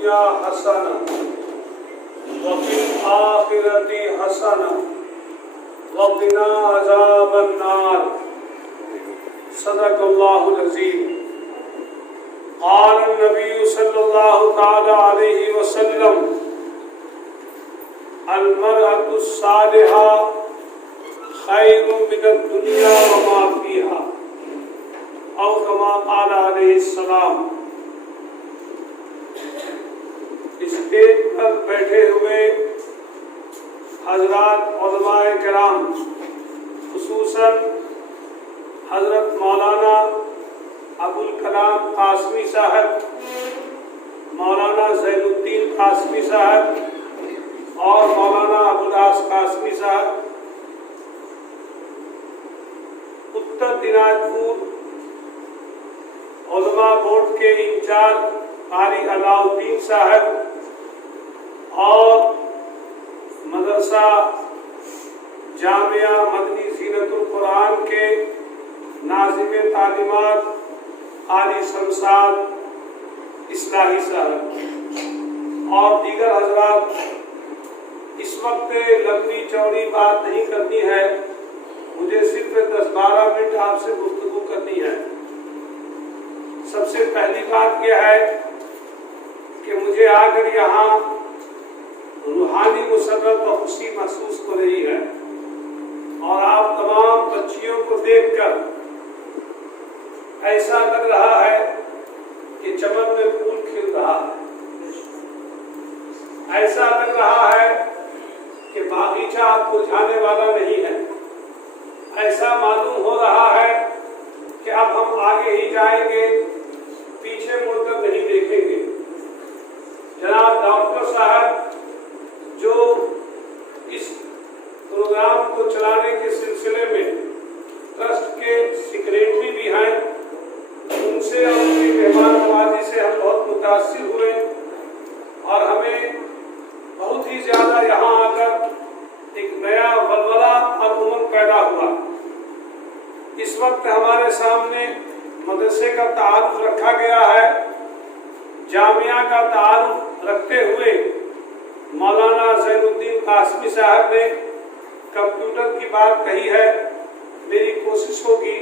الدنيا حسنة وفي الآخرة حسنة وقنا عذاب النار صدق الله العظيم. قال النبي صلى الله تعالى عليه وسلم المرأة الصالحة خير من الدنيا وما فيها او كما قال علیہ السلام. اسٹیج پر بیٹھے ہوئے حضرات علماء کرام، خصوصاً حضرت مولانا ابوالکلام قاسمی صاحب، مولانا زین الدین قاسمی صاحب اور مولانا ابوالعاص قاسمی صاحب، اتر دناج پور علماء بورڈ کے انچارج قاری علاء الدین صاحب اور مدرسہ جامعہ مدنی زینت القرآن کے ناظم تعلیمات قاری شمشاد اصلاحی صاحب اور دیگر حضرات، اس وقت لمبی چوڑی بات نہیں کرنی ہے، مجھے صرف 10-12 منٹ آپ سے گفتگو کرنی ہے. سب سے پہلی بات یہ ہے کہ مجھے آ کر یہاں روحانی مسرت و خوشی محسوس ہو رہی ہے، اور آپ تمام بچیوں کو دیکھ کر ایسا لگ رہا ہے کہ چمن میں پھول کھل رہا ہے، ایسا لگ رہا ہے کہ باغیچہ آپ کو جانے والا نہیں ہے، ایسا معلوم ہو رہا ہے کہ اب ہم آگے ہی جائیں گے، پیچھے مڑ کر نہیں دیکھیں گے. جناب ڈاکٹر صاحب جو اس پروگرام کو چلانے کے سلسلے میں ٹرسٹ کے سیکریٹری بھی ہیں، ان سے اور ان کی مہمان نوازی سے ہم بہت متاثر ہوئے، اور ہمیں بہت ہی زیادہ یہاں آ کر ایک نیا ولولہ اور امنگ پیدا ہوا. اس وقت ہمارے سامنے مدرسے کا تعارف رکھا گیا ہے، جامعہ کا تعارف رکھتے ہوئے مولانا زین الدین قاسمی صاحب نے کمپیوٹر کی بات کہی ہے. میری کوشش ہوگی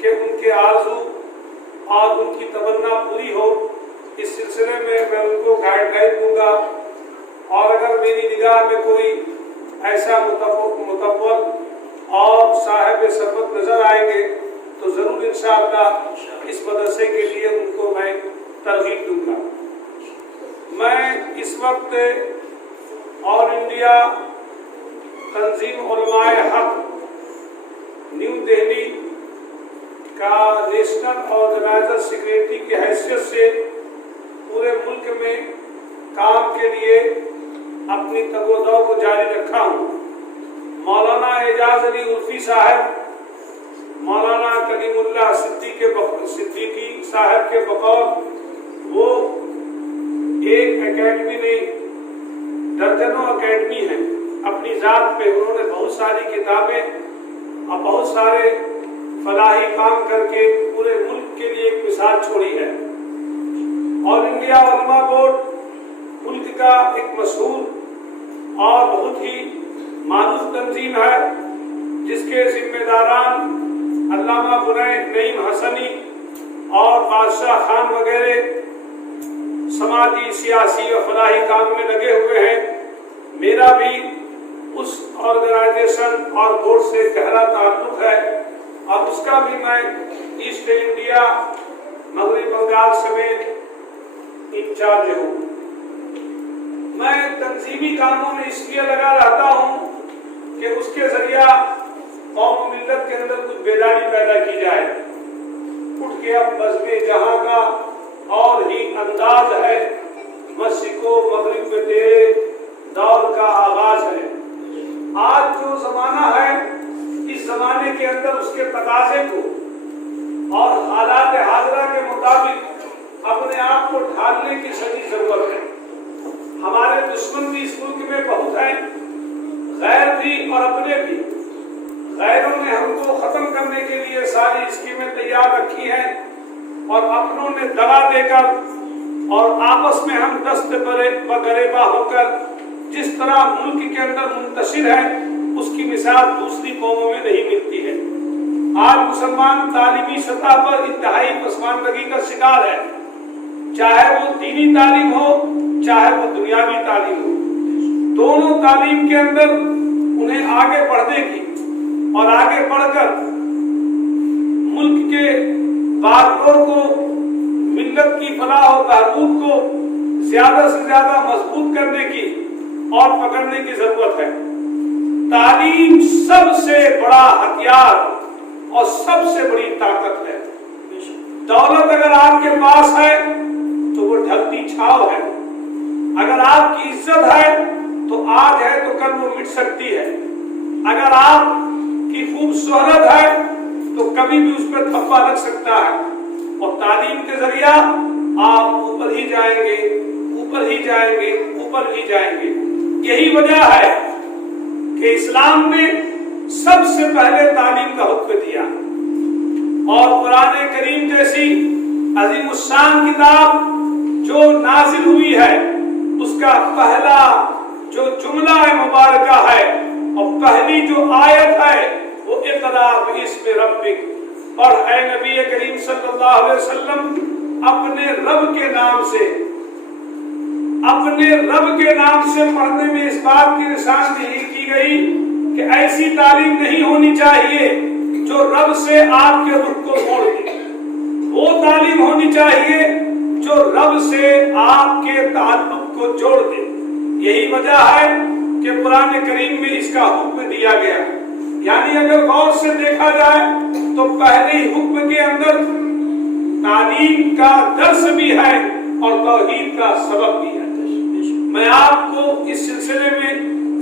کہ ان کے آرزو اور ان کی تمنا پوری ہو. اس سلسلے میں ان کو گائیڈ لائن دوں گا، اور اگر میری نگاہ میں کوئی ایسا متبر اور صاحب سبق نظر آئیں گے تو ضرور انشاءاللہ اس مدرسے کے لیے ان کو میں ترغیب دوں گا. میں اس وقت آل انڈیا تنظیم علماء حق نیو دہلی کا نیشنل آرگنائزر سیکریٹری کی حیثیت سے پورے ملک میں کام کے لیے اپنی تگ و دو کو جاری رکھا ہوں. مولانا اعجاز علی عرفی صاحب، مولانا کلیم اللہ صدیقی صاحب کے بقول وہ ایک اکیڈمی نہیں درجنوں اکیڈمی ہیں اپنی ذات پہ. انہوں نے بہت ساری کتابیں اور بہت سارے فلاحی کام کر کے پورے ملک کے لیے ایک مثال چھوڑی ہے. آل انڈیا علماء بورڈ ملک کا ایک مشہور اور بہت ہی معروف تنظیم ہے، جس کے ذمہ داران علامہ بنید نعیم حسنی اور بادشاہ خان وغیرہ سماجی، سیاسی اور فلاحی کام میں لگے ہوئے ہیں. میرا بھی اس آرگنائزیشن اور بورڈ سے گہرا تعلق ہے، اور اس کا بھی میں ایسٹ انڈیا، مغرب بنگال سمیت انچارج ہوں. میں تنظیمی کاموں میں اس لیے لگا رہتا ہوں کہ اس کے ذریعہ قوم و ملت کے اندر کچھ بیداری پیدا کی جائے. اٹھ کے اب مذہب جہاں کا اور ہی انداز ہے، مشرق و مغرب میں تیرے دور کا آغاز ہے. آج جو زمانہ ہے، اس زمانے کے اندر اس کے تقاضے کو اور حالات حاضرہ کے مطابق اپنے آپ کو ڈھالنے کی شدید ضرورت ہے. ہمارے دشمن بھی اس ملک میں بہت ہیں، غیر بھی اور اپنے بھی. غیروں نے ہم کو ختم کرنے کے لیے ساری اسکیمیں تیار رکھی ہیں، اور اپنوں نے دغا دے کر اور آپس میں ہم دست بگریبا ہو کر جس طرح ملک کے اندر منتشر ہے اس کی مثال دوسری قوموں میں نہیں ملتی ہے۔ آج مسلمان تعلیمی سطح پر انتہائی پسماندگی کا شکار ہے، چاہے وہ دینی تعلیم ہو چاہے وہ دنیاوی تعلیم ہو۔ دونوں تعلیم کے اندر انہیں آگے بڑھنے کی اور آگے بڑھ کر ملک کے بارڈور کو، ملت کی فلاح و بہبود کو زیادہ سے زیادہ مضبوط کرنے کی اور پکڑنے کی ضرورت ہے۔ تعلیم سب سے بڑا ہتھیار اور سب سے بڑی طاقت ہے۔ دولت اگر آپ کے پاس ہے تو وہ ڈھلتی چھاؤ ہے، اگر آپ کی عزت ہے تو آج ہے تو کل وہ مٹ سکتی ہے، اگر آپ کی خوب شہرت ہے تو کبھی بھی اس پر تھپا لگ سکتا ہے، اور تعلیم کے ذریعہ آپ اوپر ہی جائیں گے، اوپر ہی جائیں گے، اوپر ہی جائیں گے۔ یہی وجہ ہے کہ اسلام نے سب سے پہلے تعلیم کا حکم دیا، اور قرآن کریم جیسی عظیم الشان کتاب جو نازل ہوئی ہے اس کا پہلا جو جملہ مبارکہ ہے اور پہلی جو آیت ہے وہ اقرا باسم ربک، اور اے نبی کریم صلی اللہ علیہ وسلم اپنے رب کے نام سے پڑھنے میں اس بات کی نشاندہی کی گئی کہ ایسی تعلیم نہیں ہونی چاہیے جو رب سے آپ کے رخ کو موڑ دے، وہ تعلیم ہونی چاہیے جو رب سے آپ کے تعلق کو جوڑ دے۔ یہی وجہ ہے کہ قرآن کریم میں اس کا حکم دیا گیا، یعنی اگر غور سے دیکھا جائے تو پہلے ہی حکم کے اندر تعلیم کا درس بھی ہے اور توحید کا سبب بھی ہے۔ میں آپ کو اس سلسلے میں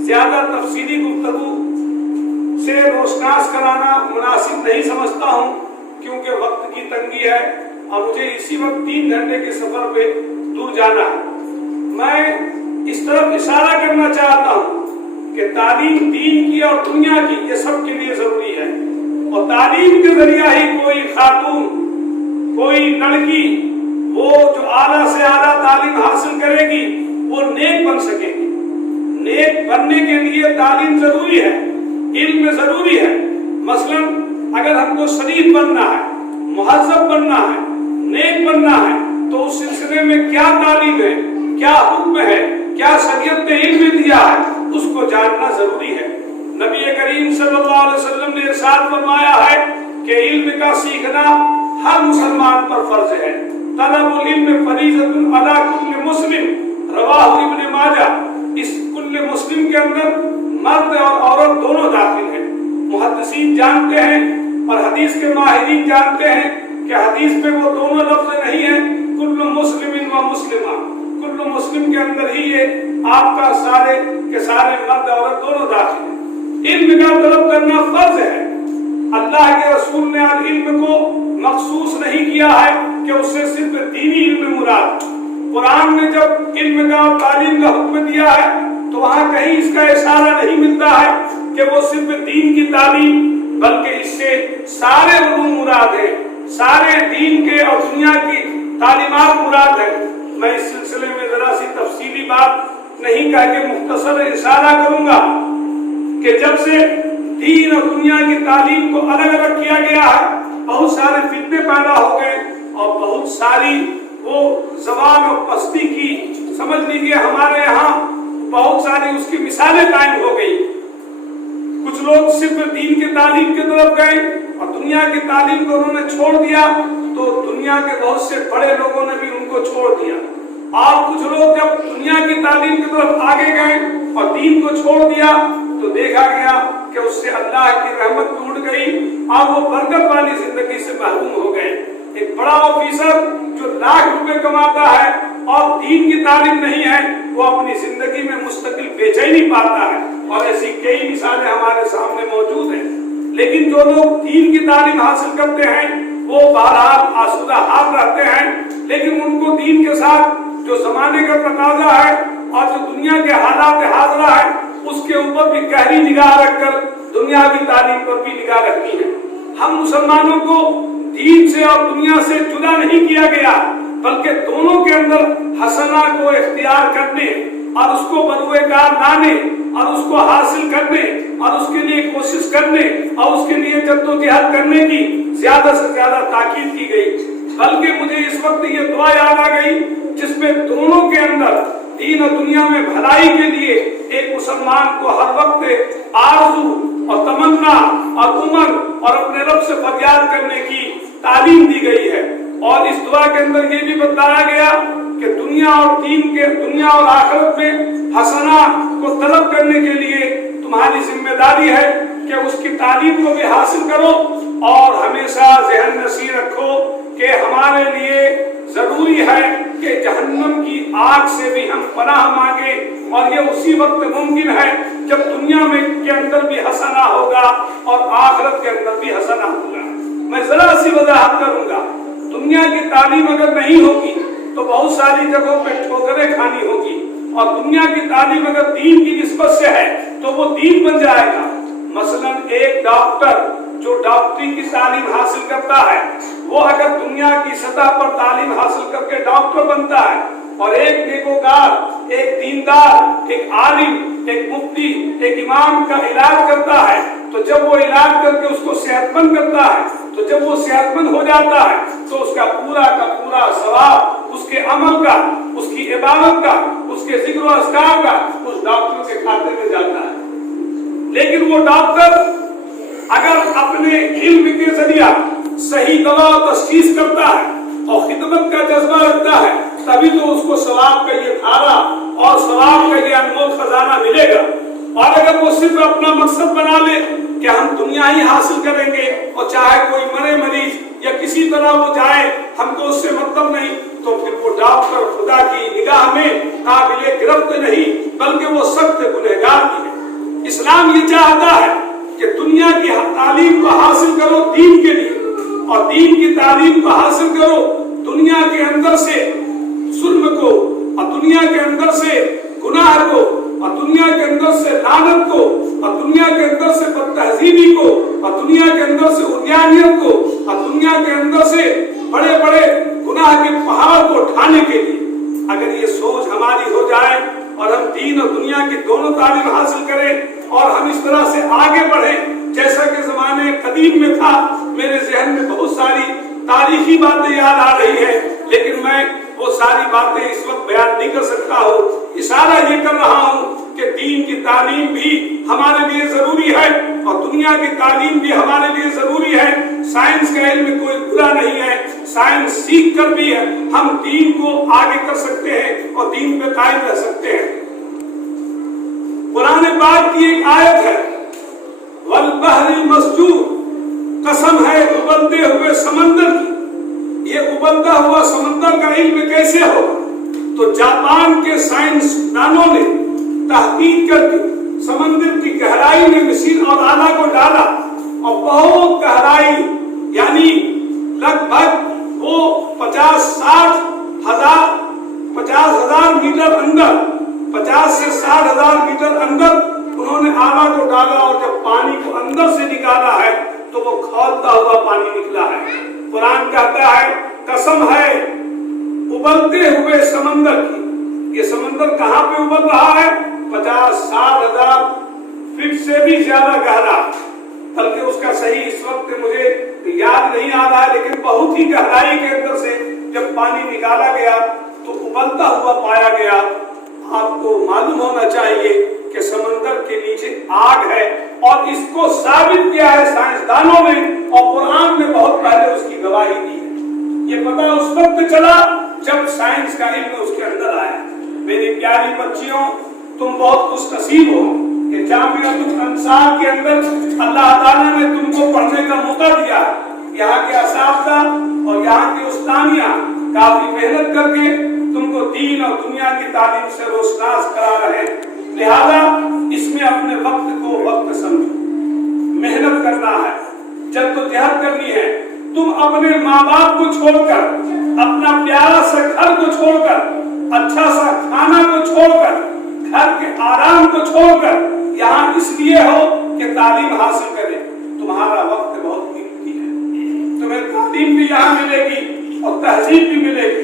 زیادہ تفصیلی گفتگو سے روشناس کرانا مناسب نہیں سمجھتا ہوں، کیونکہ وقت کی تنگی ہے اور مجھے اسی وقت 3 گھنٹے کے سفر پہ دور جانا ہے۔ میں اس طرف اشارہ کرنا چاہتا ہوں کہ تعلیم دین کی اور دنیا کی یہ سب کے لیے ضروری ہے، اور تعلیم کے ذریعہ ہی کوئی خاتون، کوئی لڑکی وہ جو اعلیٰ سے اعلیٰ تعلیم حاصل کرے گی وہ نیک بن سکے گی۔ نیک بننے کے لیے تعلیم ضروری ہے، علم ضروری ہے۔ مثلا اگر ہم کو شریف بننا ہے، مہذب بننا ہے، نیک بننا ہے تو اس سلسلے میں کیا تعلیم ہے، کیا حکم ہے، کیا شریعت نے علم دیا ہے، اس کو جاننا ضروری ہے۔ نبی کریم صلی اللہ علیہ وسلم نے ارشاد فرمایا ہے کہ علم کا سیکھنا ہر مسلمان پر فرض ہے۔ طلب العلم فریضۃ علی کل مسلم، رواہ ابن ماجہ۔ اس کل مسلم کے اندر مرد اور عورت دونوں داخل ہیں۔ محدثین جانتے ہیں اور حدیث کے ماہرین جانتے ہیں کہ حدیث میں وہ دونوں لفظ نہیں ہیں، کل مسلم و مسلمہ، کل مسلم کے اندر ہی یہ آپ کا سارے کے سارے مرد عورت دونوں داخل ہیں۔ علم کا طلب کرنا فرض ہے۔ اللہ کے رسول نے علم کو مخصوص نہیں کیا ہے کہ اس سے صرف دینی علم مراد۔ قرآن نے جب علم کا اور تعلیم کا حکم دیا ہے تو وہاں کہیں اس کا اشارہ نہیں ملتا ہے کہ وہ صرف دین کی تعلیم، بلکہ اس سے سارے علوم مراد ہیں، سارے دین کے اور دنیا کی تعلیمات مراد ہیں۔ میں اس سلسلے میں ذرا سی تفصیلی بات نہیں کہہ کے مختصر اشارہ کروں گا کہ جب سے دین اور دنیا کی تعلیم کو الگ الگ کیا گیا ہے بہت سارے فتنے پیدا ہو گئے اور بہت ساری وہ زبان اور پستی کی، سمجھ لیجیے ہمارے یہاں بہت ساری اس کی مثالیں قائم ہو گئی۔ کچھ لوگ صرف دین کی تعلیم کی طرف گئے اور دنیا کی تعلیم کو انہوں نے چھوڑ دیا، تو دنیا کے بہت سے بڑے لوگوں نے بھی ان کو چھوڑ دیا، اور کچھ لوگ جب دنیا کی تعلیم کی طرف آگے گئے اور دین کو چھوڑ دیا تو دیکھا گیا کہ اس سے اللہ کی رحمت ٹوٹ گئی اور وہ برکت والی زندگی سے محروم ہو گئے۔ ایک بڑا آفیسر جو لاکھ روپے کماتا ہے اور دین کی تعلیم نہیں ہے، وہ اپنی زندگی میں مستقل بے چینی پاتا ہے، اور ایسی کئی مثالیں ہمارے سامنے موجود ہیں۔ لیکن جو لوگ دین کی تعلیم حاصل کرتے ہیں وہ بہرحال آسودہ حال رہتے ہیں، لیکن ان کو دین کے ساتھ جو زمانے کا تقاضا ہے اور جو دنیا کے حالات حاضرہ ہے اس کے اوپر بھی گہری نگاہ رکھ کر دنیاوی تعلیم پر بھی نگاہ رکھنی ہے۔ ہم مسلمانوں کو دین سے اور دنیا سے جدا نہیں کیا گیا، بلکہ دونوں کے اندر حسنہ کو اختیار کرنے اور اس کو بروئے کار لانے اور اس کو حاصل کرنے اور اس کے لیے کوشش کرنے اور اس کے لیے جدوجہد کرنے کی زیادہ سے زیادہ تاکید کی گئی. بلکہ مجھے اس وقت یہ دعا یاد آ گئی جس میں دونوں کے اندر دین اور دنیا میں بھلائی کے لیے ایک مسلمان کو ہر وقت آرزو اور تمنا اور امنگ اور اپنے رب سے فریاد کرنے کی تعلیم دی گئی ہے. اور اس دعا کے اندر یہ بھی بتایا گیا کہ دنیا اور آخرت میں حسنہ کو طلب کرنے کے لیے تمہاری ذمہ داری ہے کہ اس کی تعلیم کو بھی حاصل کرو اور ہمیشہ ذہن نشین رکھو کہ ہمارے لیے ضروری ہے کہ جہنم کی آگ سے بھی ہم پناہ مانگے اور یہ اسی وقت ممکن ہے جب دنیا میں کے اندر بھی حسنہ ہوگا اور آخرت کے اندر بھی حسنہ ہوگا. میں ذرا سی وضاحت کروں گا. دنیا کی تعلیم اگر نہیں ہوگی تو بہت ساری جگہوں پہ ٹھوکریں کھانی ہوگی اور دنیا کی تعلیم اگر دین کی نسبت سے ہے تو وہ دین بن جائے گا. مثلا ایک ڈاکٹر جو ڈاکٹری کی تعلیم حاصل کرتا ہے وہ اگر دنیا کی سطح پر تعلیم حاصل کر کے ڈاکٹر بنتا ہے اور ایک نیکوکار ایک دیندار ایک عالم ایک مفتی ایک امام کا علاج کرتا ہے تو جب وہ علاج کر کے اس کو صحت مند کرتا ہے تو جب وہ صحت مند ہو جاتا ہے تو اس کا پورا ثواب اس کے عمل کا اس کی عبادت کا اس کے ذکر و اذکار کا اس ڈاکٹر کے کھاتے میں جاتا ہے. لیکن وہ ڈاکٹر اگر اپنے علم کے ذریعہ صحیح دوا و تشخیص کرتا ہے اور خدمت کا جذبہ رکھتا ہے تبھی تو اس کو ثواب کا یہ دھارا اور ثواب کا یہ انمول خزانہ ملے گا. اور اگر وہ صرف اپنا مقصد بنا لے کہ ہم دنیا ہی حاصل کریں گے اور چاہے کوئی مرے مریض یا کسی طرح وہ جائے ہم کو اس سے مطلب نہیں تو پھر وہ ڈاکٹر خدا کی نگاہ میں قابل گرفت نہیں بلکہ وہ سخت گنہگار بھی ہے. اسلام یہ چاہتا ہے کہ دنیا کی تعلیم کو حاصل کرو دین کے لیے اور دین کی تعلیم کو حاصل کرو دنیا کے اندر سے ظلم کو اور دنیا کے اندر سے گناہ کو اور دنیا کے اندر سے لعنت کو اور دنیا کے اندر سے بد تہذیبی کو اور دنیا کے اندر سے عریانیت کو اور دنیا کے اندر سے بڑے بڑے گناہ کے پہاڑ کو اٹھانے کے لیے. اگر یہ سوچ ہماری ہو جائے اور ہم دین اور دنیا کی دونوں تعلیم حاصل کریں اور ہم اس طرح سے آگے بڑھیں جیسا کہ زمانے قدیم میں تھا. میرے ذہن میں بہت ساری تاریخی باتیں یاد آ رہی ہیں لیکن میں وہ ساری باتیں اس وقت بیان نہیں کر سکتا ہوں. اشارہ یہ کر رہا ہوں کہ دین کی تعلیم بھی ہمارے لیے ضروری ہے اور دنیا کی تعلیم بھی ہمارے لیے ضروری ہے. سائنس کا علم کوئی برا نہیں ہے. سائنس سیکھ کر بھی ہم دین کو آگے کر سکتے ہیں اور دین پہ قائم رہ سکتے ہیں. قرآن پاک کی ایک آیت ہے والبحر المسجور قسم ہے ابلتے ہوئے سمندر کی. یہ ابلتا ہوا سمندر کا علم کیسے ہوگا تو جاپان کے سائنس دانوں نے تحقیق کر کے سمندر کی گہرائی میں مشین اور آلہ کو ڈالا اور بہت گہرائی یعنی لگ بھگ وہ 50,000 میٹر اندر 50 سے 60,000 میٹر اندر انہوں نے آلہ کو ڈالا اور جب پانی کو اندر سے نکالا ہے تو وہ کھولتا ہوا پانی نکلا ہے. قرآن کہتا ہے قسم ہے ابلتے ہوئے سمندر کی. یہ سمندر کہاں پہ ابل رہا ہے 50,000 فٹ سے بھی زیادہ گہرا بلکہ اس کا صحیح اس وقت مجھے یاد نہیں آ رہا ہے لیکن بہت ہی گہرائی کے اندر سے جب پانی نکالا گیا تو ابلتا ہوا پایا گیا. آپ کو معلوم ہونا چاہیے کہ سمندر کے نیچے آگ ہے اور اس کو ثابت کیا ہے سائنسدانوں نے اور قرآن میں بہت پہلے اس کی گواہی دی ہے. یہ پتہ اس وقت چلا جب سائنس کا علم اس کے اندر آیا. میری پیاری بچیوں تم بہت خوش نصیب ہو کہ جامعۃ الانصار کے اندر اللہ تعالیٰ نے تم کو پڑھنے کا موقع دیا. یہاں کے اساتذہ اور یہاں کے استانیہ کافی محنت کر کے تم کو دین اور دنیا کی تعلیم سے روشناس کرا رہے ہیں. لہذا اس میں اپنے وقت کو وقت سمجھو. محنت کرنا ہے جدوجہد کرنی ہے. تم اپنے ماں باپ کو چھوڑ کر اپنا پیارا سا گھر کو چھوڑ کر اچھا سا کھانا کو چھوڑ کر گھر کے آرام کو چھوڑ کر یہاں اس لیے ہو کہ تعلیم حاصل کرے. تمہارا وقت بہت قیمتی ہے. تمہیں تعلیم بھی یہاں ملے گی اور تہذیب بھی ملے گی.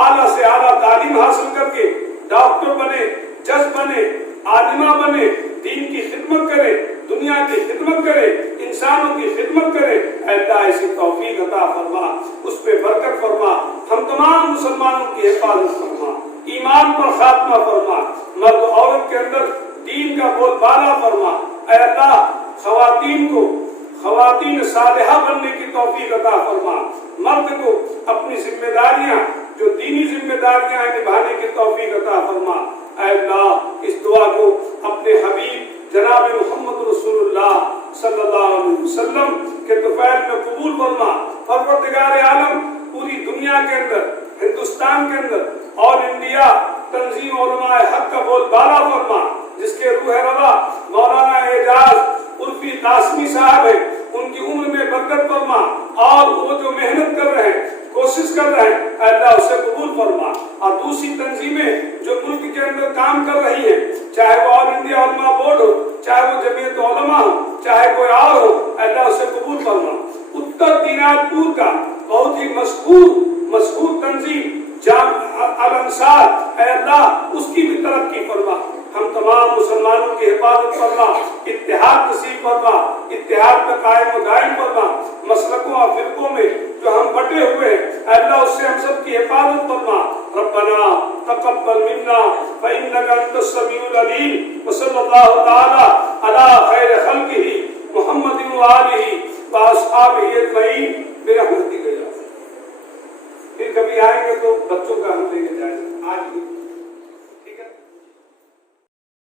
اعلیٰ سے اعلیٰ تعلیم حاصل کر کے ڈاکٹر بنے، جج بنے، عالمہ بنے، دین کی خدمت کرے، دنیا کی خدمت کرے، انسانوں کی خدمت کرے۔ اے اللہ ایسی توفیق عطا فرما، اس پہ برکت فرما، ہم تمام مسلمانوں کی حفاظت فرما، ایمان پر خاتمہ فرما، مرد و عورت کے اندر دین کا بول بالا فرما۔ اے اللہ خواتین کو خواتین صالحہ بننے کی توفیق عطا فرما، مرد کو اپنی ذمہ داریاں جو دینی ذمہ داریاں ہیں نبھانے کی توفیق عطا فرما۔ اے اللہ اس دعا کو اپنے حبیب جناب محمد رسول اللہ صلی اللہ علیہ وسلم کے طفیل میں قبول فرما۔ پروردگار عالم پوری دنیا کے اندر، ہندوستان کے اندر اور انڈیا تنظیم علماء حق کا بول بالا فرما، جس کے روح روا مولانا اعجاز عرفی قاسمی صاحب ہیں، ان کی عمر میں برکت فرما، اور وہ جو محنت کر رہے ہیں، کوشش کر رہے ہیں، اے اللہ اسے قبول فرما۔ اور دوسری تنظیمیں جو ملک کے اندر کام کر رہی ہیں، چاہے وہ آل انڈیا علماء بورڈ ہو، چاہے وہ جمعیت علماء ہو، چاہے کوئی اور ہو، اے اللہ اسے قبول فرما۔ اتر دیناج پور کا بہت ہی مشہور تنظیم الانصار، اے اللہ اس کی بھی ترقی فرما، ہم تمام مسلمانوں کی حفاظت فرما، اتحاد نصیب فرما، اتحاد میں قائم و دائم فرما، مسلکوں اور فرقوں میں جو ہم بٹے ہوئے ہیں، اے اللہ اس سے ہم سب کی حفاظت فرما۔ ربنا تقبل منا فإنك أنت السميع العليم وصلى الله تعالى على خير خلقه محمد وآله وأصحابه أجمعين برحمتك۔ پھر کبھی آئیں گے تو بچوں کا ہم لے کے جائیں گے۔ آج